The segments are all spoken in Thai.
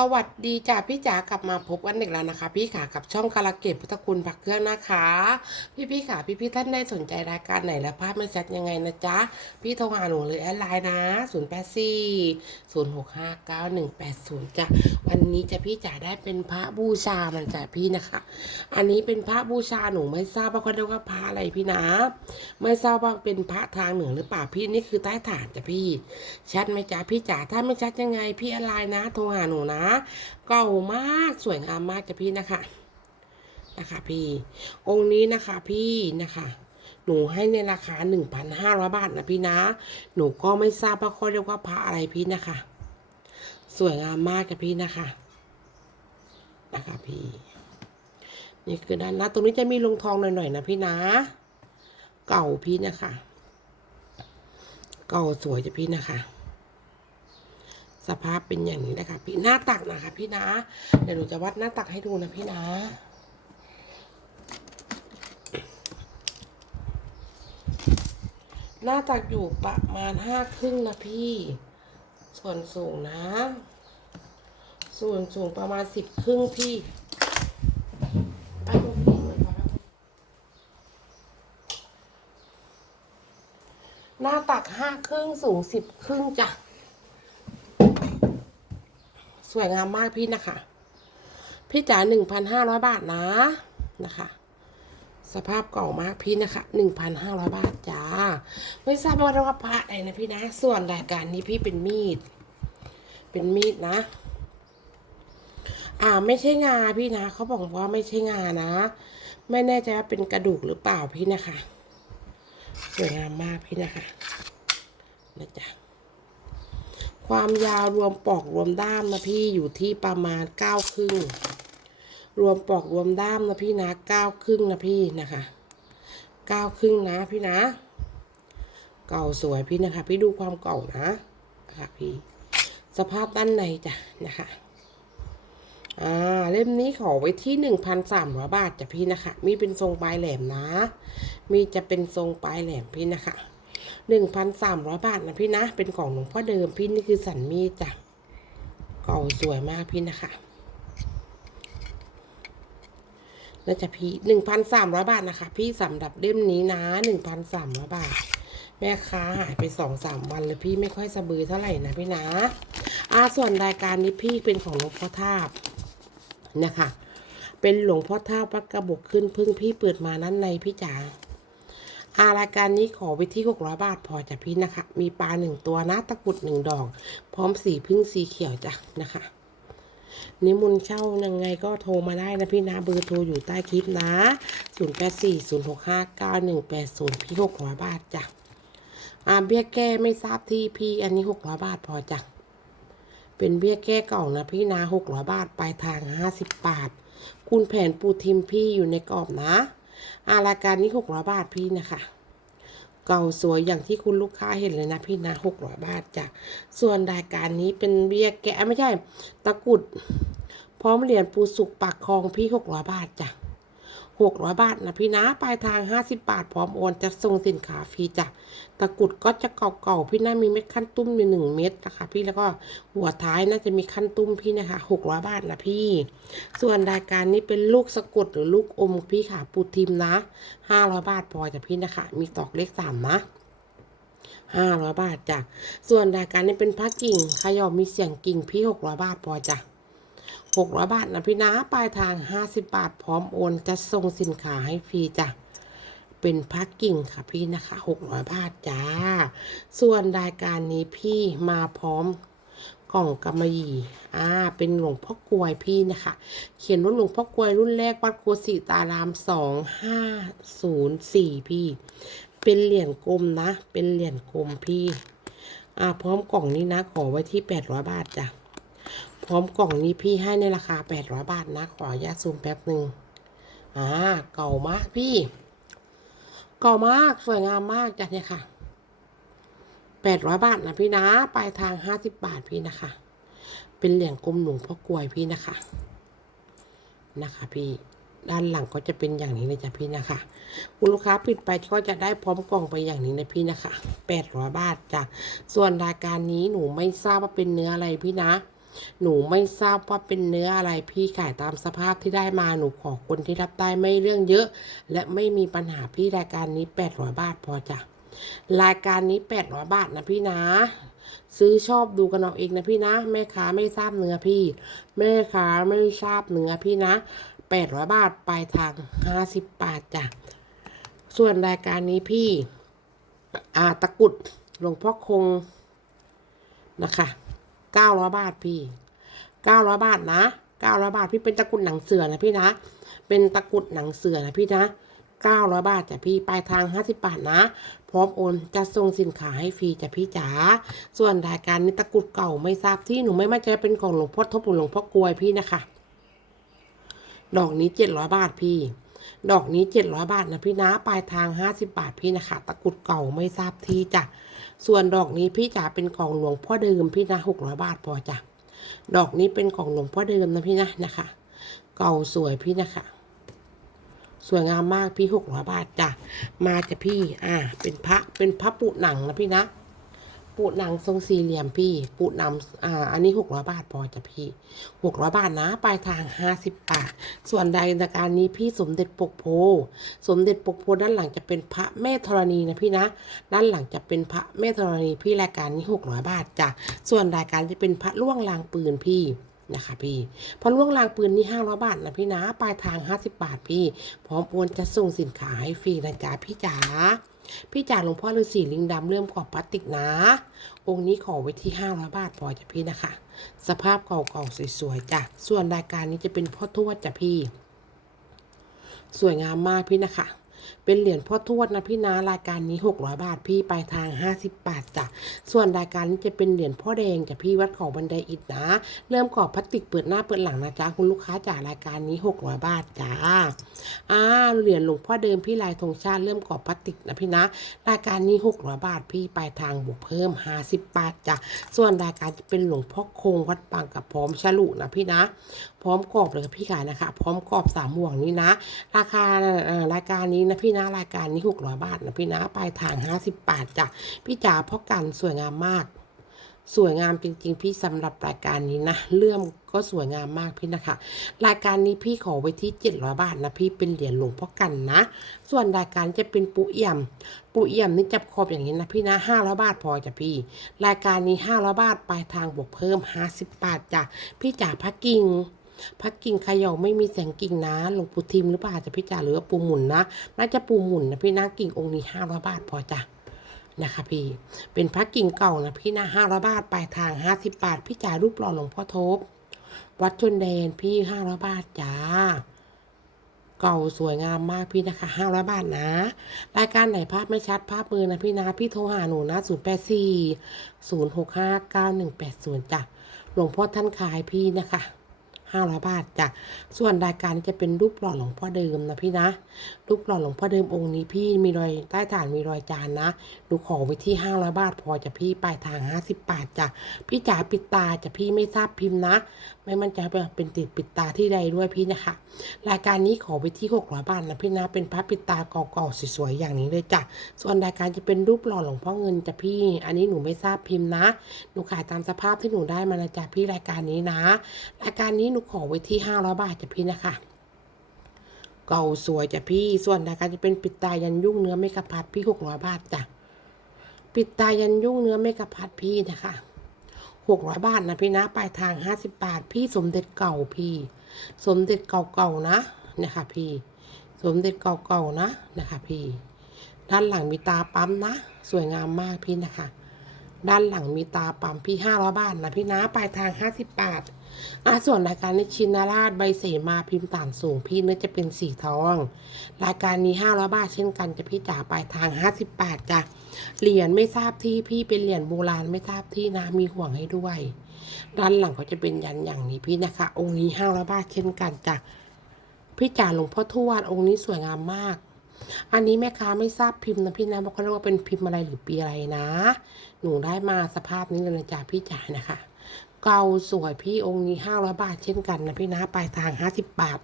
สวัสดีจ้าพี่จ๋ากลับมาพบกันอีกแล้วนะคะ พี่ขากับช่องคาราเกตพุทธคุณผักเครื่องนะคะ พี่พี่ขาพี่พี่ท่านได้สนใจรายการไหนและภาพไม่ชัดยังไงนะจ๊ะ พี่โทรหาหนูหรือแอดไลน์นะ0 8 4 0 6 5 9 1 8 0จ้ะวันนี้จะพี่จ๋าได้เป็นพระบูชามันจ้ะพี่นะคะ อันนี้เป็นพระบูชาหนูไม่ทราบว่าเขาเรียกว่าพระอะไรพี่นะ ไม่ทราบว่าเป็นพระทางเหนือหรือเปล่าพี่นี่คือใต้ฐานจ้ะพี่ชัดไหมจ๊ะพี่จ๋าถ้าไม่ชัดยังไง พี่แอะไรนะโทรหาหนูนะเก่ามากสวยงามมากจ้ะพี่นะคะนะคะพี่ องค์นี้นะคะพี่นะคะหนูให้ในราคา 1,500 บาทนะพี่นะ หนูก็ไม่ทราบว่าเขาเรียกว่าพระอะไรพี่นะคะ สวยงามมากจ้ะพี่นะคะ นะคะพี่ นี่คือด้านหน้าตรงนี้จะมีลงทองหน่อยๆนะพี่นะ เก่าพี่นะคะ เก่าสวยจ้ะพี่นะคะ สภาพเป็นอย่างนี้นะคะพี่หน้าตักนะคะ พี่นะ เดี๋ยวหนูจะวัดหน้าตักให้ดูนะพี่นะหน้าตักอยู่ประมาณห้าครึ่งนะพี่ ส่วนสูงนะ ส่วนสูงประมาณสิบครึ่งพี่หน้าตักห้าครึ่งสูงสิบครึ่งจ้ะ สวยงามมากพี่นะคะ พี่จ๋าหนึ่งพันห้าร้อยบาทนะนะคะ สภาพเก่ามากพี่นะคะหนึ่งพันห้าร้อยบาทจ้า ไม่ทราบว่าเรียกว่าพระอะไรนะพี่นะ ส่วนรายการนี้พี่เป็นมีด เป็นมีดนะ อ่าไม่ใช่งาพี่นะเขาบอกว่าไม่ใช่งานะ ไม่แน่ใจว่าเป็นกระดูกหรือเปล่าพี่นะคะ สวยงามมากพี่นะคะนะจ๊ะ ความยาวรวมปอกรวมด้ามนะพี่อยู่ที่ประมาณเก้าครึ่ง รวมปอกรวมด้ามนะพี่นะเก้าครึ่งนะพี่นะคะเก้าครึ่งนะพี่นะ เก่าสวยพี่นะคะ พี่ดูความเก่านะนะคะพี่ สภาพด้านในจ้ะนะคะอ่าเล่มนี้ขอไว้ที่หนึ่งพันสามร้อยบาทจ้ะพี่นะคะ มีเป็นทรงปลายแหลมนะ มีจะเป็นทรงปลายแหลมพี่นะคะ หนึ่งพันสามร้อยบาทนะพี่นะ เป็นของหลวงพ่อเดิมพี่นี่คือสันมีจ้ะเก่าสวยมากพี่นะคะน่าจะพี่หนึ่งพันสามร้อยบาทนะคะ พี่สำหรับเล่มนี้นะหนึ่งพันสามร้อยบาท แม่ค้าหายไปสองสามวันเลยพี่ไม่ค่อยสะบือเท่าไหร่นะพี่นะอ่าส่วนรายการนี้พี่เป็นของหลวงพ่อทาบนะคะ เป็นหลวงพ่อทาบวัดกระบอกขึ้นพึ่งพี่เปิดมานั้นในพี่จ๋า อารายการนี้ขอไปที่ 600 บาทพอจะพี่นะคะ มีปลาหนึ่งตัวนะตะกรุดหนึ่งดอก พร้อมสีพึ่งสีเขียวจ้ะนะคะ นิมนต์เช่ายังไงก็โทรมาได้นะพี่นะเบอร์โทรอยู่ใต้คลิปนะ 0840659180 พี่ 600 บาทจ้ะอาเบี้ยแก้ไม่ทราบที่พี่อันนี้ 600 บาทพอจ้ะเป็นเบี้ยแก้เก่านะพี่นะ 600 บาทปลายทาง 50 บาท คุณแผนปูทิมพี่อยู่ในกรอบนะ อารายการนี้หกร้อยบาทพี่นะคะเก่าสวยอย่างที่คุณลูกค้าเห็นเลยนะพี่นะหกร้อยบาทจ้ะส่วนรายการนี้เป็นเบี้ยแกะไม่ใช่ ตะกุด พร้อมเหรียญปูสุกปากคลองพี่หกร้อยบาทจ้ะ หกร้อยบาทนะพี่นะ ปลายทางห้าสิบบาท พร้อมโอนจะส่งสินค้าฟรีจ้ะตะกุดก็จะเก่าๆพี่นะมีเม็ดขั้นตุ้มอยู่หนึ่งเม็ดนะคะพี่แล้วก็หัวท้ายน่าจะมีขั้นตุ้มพี่นะคะหกร้อยบาทนะพี่ ส่วนรายการนี้เป็นลูกสะกดหรือลูกอมพี่ค่ะปูทิมนะห้าร้อยบาทพอจ้ะพี่นะคะ มีตอกเลขสามนะห้าร้อยบาทจ้ะ ส่วนรายการนี้เป็นพระกิ่งขยอมมีเสียงกิ่งพี่หกร้อยบาทพอจ้ะ หกร้อยบาทนะพี่นะปลายทางห้าสิบบาท พร้อมโอนจะส่งสินค้าให้ฟรีจ้ะเป็นพระกิ่งค่ะพี่นะคะหกร้อยบาทจ้า ส่วนรายการนี้พี่มาพร้อมกล่องกำมะหยี่อ่า เป็นหลวงพ่อกลวยพี่นะคะ เขียนว่าหลวงพ่อกลวยรุ่นแรกวัดโคสิตารามสองห้าศูนย์สี่พี่ เป็นเหรียญกลมนะ เป็นเหรียญกลมพี่ อ่า พร้อมกล่องนี้นะ ขอไว้ที่แปดร้อยบาทจ้ะ พร้อมกล่องนี้พี่ให้ในราคาแปดร้อยบาทนะ ขออนุญาตซูมแป๊บหนึ่งอ่าเก่ามากพี่ เก่ามากสวยงามมากจ้ะเนี่ยค่ะแปดร้อยบาทนะพี่นะ ปลายทางห้าสิบบาทพี่นะคะ เป็นเหรียญกลมหลวงพ่อกลวยพี่นะคะ นะคะพี่ด้านหลังก็จะเป็นอย่างนี้เลยจ้ะพี่นะคะ คุณลูกค้าปิดไปก็จะได้พร้อมกล่องไปอย่างนี้นะพี่นะคะแปดร้อยบาทจ้ะ ส่วนรายการนี้หนูไม่ทราบว่าเป็นเนื้ออะไรพี่นะ หนูไม่ทราบว่าเป็นเนื้ออะไรพี่ขายตามสภาพที่ได้มาหนูขอคนที่รับได้ไม่เรื่องเยอะ และไม่มีปัญหาพี่รายการนี้800บาทพอจ้ะรายการนี้800บาทนะพี่นะ ซื้อชอบดูกันเอาเองนะพี่นะ แม่ค้าไม่ทราบเนื้อพี่ แม่ค้าไม่ทราบเนื้อพี่นะ800บาทปลายทาง50บาทจ้ะส่วนรายการนี้พี่อาตะกุดหลวงพ่อคงนะคะ ก้าร้อยบาทพี่เก้าร้อยบาทนะเก้าร้อยบาทพี่เป็นตะกุดหนังเสือนะพี่นะ เป็นตะกุดหนังเสือนะพี่นะเก้าร้อยบาทจ้ะพี่ปลายทางห้าสิบบาทนะ พร้อมโอนจะส่งสินค้าให้ฟรีจ้ะพี่จ๋าส่วนรายการนี้ตะกุดเก่าไม่ทราบที่หนูไม่มั่นใจเป็นของหลวงพ่อทบหรือหลวงพ่อกลวยพี่นะคะ ดอกนี้เจ็ดร้อยบาทพี่ ดอกนี้เจ็ดร้อยบาทนะพี่นะปลายทางห้าสิบาทพี่นะคะตะกุดเก่าไม่ทราบที่จ้ะส่วนดอกนี้พี่จ๋าเป็นของหลวงพ่อเดิมพี่นะหกร้อยบาทพอจ้ะดอกนี้เป็นของหลวงพ่อเดิมนะพี่นะนะคะ เก่าสวยพี่นะคะสวยงามมากพี่หกร้อยบาทจ้ะ มาจ้ะพี่ อ่า เป็นพระ เป็นพระปุหนังนะพี่นะ ปูหนังทรงสี่เหลี่ยมพี่ ปูนังอ่า อันนี้หกร้อยบาทพอจ้ะพี่หกร้อยบาทนะ ปลายทางห้าสิบบาท ส่วนใดในการนี้พี่สมเด็จปกโพ สมเด็จปกโพด้านหลังจะเป็นพระแม่ธรณีนะพี่นะ ด้านหลังจะเป็นพระแม่ธรณีพี่รายการนี้หกร้อยบาทจ้ะ ส่วนรายการจะเป็นพระล่วงลางปืนพี่นะคะพี่พอล่วงลางปืนนี่ห้าร้อยบาทนะพี่นะ ปลายทางห้าสิบบาทพี่ พร้อมโอนจะส่งสินค้าให้ฟรีนะจ๊ะพี่จ๋า พี่จ่าหลวงพ่อฤาษีลิงดำเริ่มขอบพลาสติกนะ องค์นี้ขอไว้ที่ห้าร้อยบาทพอจ้ะพี่นะคะ สภาพเก่าๆสวยๆจ้ะ ส่วนรายการนี้จะเป็นพ่อทวดจ้ะพี่ สวยงามมากพี่นะคะ เป็นเหรียญพ่อทวดนะพี่นะรายการนี้ 600 บาทพี่ปลายทาง 50 บาทจ้ะส่วนรายการนี้จะเป็นเหรียญพ่อแดงจ้ะพี่วัดเขาบันไดอิฐนะ เริ่มกรอบพลาสติกเปิดหน้าเปิดหลังนะจ๊ะคุณลูกค้าจากรายการนี้ 600 บาทจ้าอ่าเหรียญหลวงพ่อเดิมพี่ลายธงชาติเริ่มกรอบพลาสติกนะพี่นะ รายการนี้ 600 บาทพี่ปลายทางบวกเพิ่ม 50 บาทจ้ะส่วนรายการจะเป็นหลวงพ่อคงวัดปางกับพร้อมฉลุนะพี่นะ พร้อมกรอบเลยพี่ขายนะคะ พร้อมกรอบสามห่วงนี้นะ ราคารายการนี้นะพี่นะรายการนี้หกร้อยบาทนะพี่นะปลายทางห้าสิบบาทจ้ะพี่จ๋าเพราะกันสวยงามมาก สวยงามจริงๆพี่สำหรับรายการนี้นะเรื่องก็สวยงามมากพี่นะคะ รายการนี้พี่ขอไว้ที่ 700 บาทนะพี่เป็นเหรียญหลวงพ่อกันนะ ส่วนรายการจะเป็นปูเอี่ยม ปูเอี่ยมนี่จับขอบอย่างนี้นะพี่นะ500บาทพอจ้ะพี่ รายการนี้500บาทปลายทางบวกเพิ่ม 50 บาทจ้ะพี่จ๋าพักกิ่ง พักกิ่งขย่าไม่มีแสงกิ่งนะหลวงปู่ทิมหรือเปล่าจะพี่จ๋าหรือว่าปูหมุนนะน่าจะปูหมุนนะพี่นะกิ่งองค์นี้ห้าร้อยบาทพอจ้ะนะคะพี่ เป็นพักกิ่งเก่านะพี่นะห้าร้อยบาทปลายทางห้าสิบบาท พี่จ๋ารูปหล่อหลวงพ่อทบ วัดชนแดนพี่ห้าร้อยบาทจ้าเก่าสวยงามมากพี่นะคะห้าร้อยบาทนะ รายการไหนภาพไม่ชัดภาพมือนะพี่นะพี่โทรหาหนูนะศูนย์แปดสี่ศูนย์หกห้าเก้าหนึ่งแปดศูนย์จ้ะหลวงพ่อท่านขายพี่นะคะ ห้าร้อยบาทจ้ะส่วนรายการนี้จะเป็นรูปหล่อหลวงพ่อเดิมนะพี่นะ รูปหล่อหลวงพ่อเดิมองค์นี้พี่มีรอยใต้ฐานมีรอยจานนะหนูขอไว้ที่ห้าร้อยบาท พอจะพี่ปลายทางห้าสิบบาทจ้ะพี่จ๋าปิดตาจะพี่ไม่ทราบพิมพ์นะ ไม่มั่นใจเป็นติดปิดตาที่ใดด้วยพี่นะคะ รายการนี้ขอไว้ที่หกร้อยบาทนะพี่นะเป็นพระปิดตาเก่าๆสวยๆอย่างนี้เลยจ้ะส่วนรายการจะเป็นรูปหล่อหลวงพ่อเงินจ้ะพี่ อันนี้หนูไม่ทราบพิมพ์นะ หนูขายตามสภาพที่หนูได้มานะจ๊ะพี่รายการนี้นะ รายการนี้หนูขอไว้ที่ห้าร้อยบาทจ้ะพี่นะคะ เก่าสวยจ้ะพี่ ส่วนรายการจะเป็นปิดตายันยุ่งเนื้อไม่กระพัดพี่หกร้อยบาทจ้ะ ปิดตายันยุ่งเนื้อไม่กระพัดพี่นะคะหกร้อยบาทนะพี่นะ ปลายทางห้าสิบบาท พี่สมเด็จเก่าพี่ สมเด็จเก่าๆนะนะคะพี่ สมเด็จเก่าๆนะนะคะพี่ ด้านหลังมีตาปั๊มนะ สวยงามมากพี่นะคะ ด้านหลังมีตาปั๊มพี่ห้าร้อยบาทนะพี่นะปลายทางห้าสิบบาทอะส่วนรายการนี้ชินาราชใบเสมาพิมพ์ต่านสูงพี่เนื้อจะเป็นสีทอง รายการนี้ห้าร้อยบาทเช่นกันจะพี่จ๋าปลายทางห้าสิบบาทจ้ะเหรียญไม่ทราบที่พี่เป็นเหรียญโบราณไม่ทราบที่นะมีห่วงให้ด้วย ด้านหลังเขาจะเป็นยันอย่างนี้พี่นะคะ องค์นี้ห้าร้อยบาทเช่นกันจ้ะพี่จ๋าหลวงพ่อทวดองค์นี้สวยงามมาก อันนี้แม่ค้าไม่ทราบพิมพ์นะพี่นะว่าเขาเรียกว่าเป็นพิมพ์อะไรหรือปีอะไรนะ หนูได้มาสภาพนี้เลยนะจ๊ะพี่จ๋านะคะ เก่าสวยพี่องค์นี้ห้าร้อยบาทเช่นกันนะพี่นะปลายทางห้าสิบบาท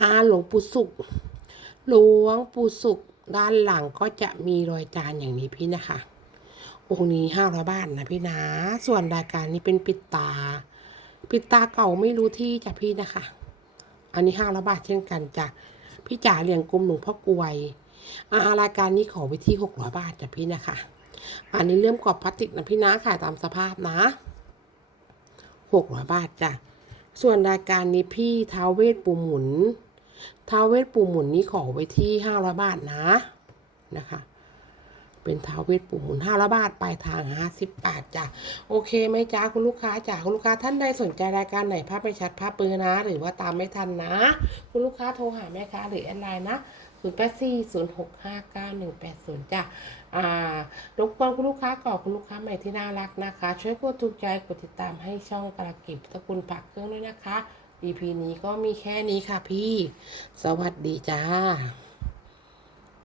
อาหลวงปู่สุข หลวงปู่สุขด้านหลังก็จะมีรอยจานอย่างนี้พี่นะคะ องค์นี้ห้าร้อยบาทนะพี่นะ ส่วนรายการนี้เป็นปิดตา ปิดตาเก่าไม่รู้ที่จ้ะพี่นะคะ อันนี้ห้าร้อยบาทเช่นกันจ้ะ พี่จ๋าเรียงกลมหลวงพ่อกลวยอารายการนี้ขอไปที่หกร้อยบาทจ้ะพี่นะคะ อันนี้เริ่มกรอบพลาสติกนะพี่นะค่ะตามสภาพนะหกร้อยบาทจ้ะ ส่วนรายการนี้พี่ท้าวเวทปูหมุนท้าวเวทปูหมุนนี้ขอไว้ที่ห้าร้อยบาทนะนะคะ เป็นท้าวเวทปู่หมุนห้าร้อยบาทปลายทางห้าสิบบาทจ้ะโอเคไหมจ้าคุณลูกค้าจ้าคุณลูกค้าท่านใดสนใจรายการไหนภาพไม่ชัดภาพเบลอนะ หรือว่าตามไม่ทันนะ คุณลูกค้าโทรหาแม่ค้าหรือแอดไลน์นะศูนย์แปดสี่ศูนย์หกห้าเก้าหนึ่งแปดศูนย์จ้ะอ่ารบกวนคุณลูกค้าก่อนคุณลูกค้าใหม่ที่น่ารักนะคะ ช่วยกดถูกใจกดติดตามให้ช่องกระกิบตะกุลผักเครื่องด้วยนะคะ EP นี้ก็มีแค่นี้ค่ะพี่ สวัสดีจ้า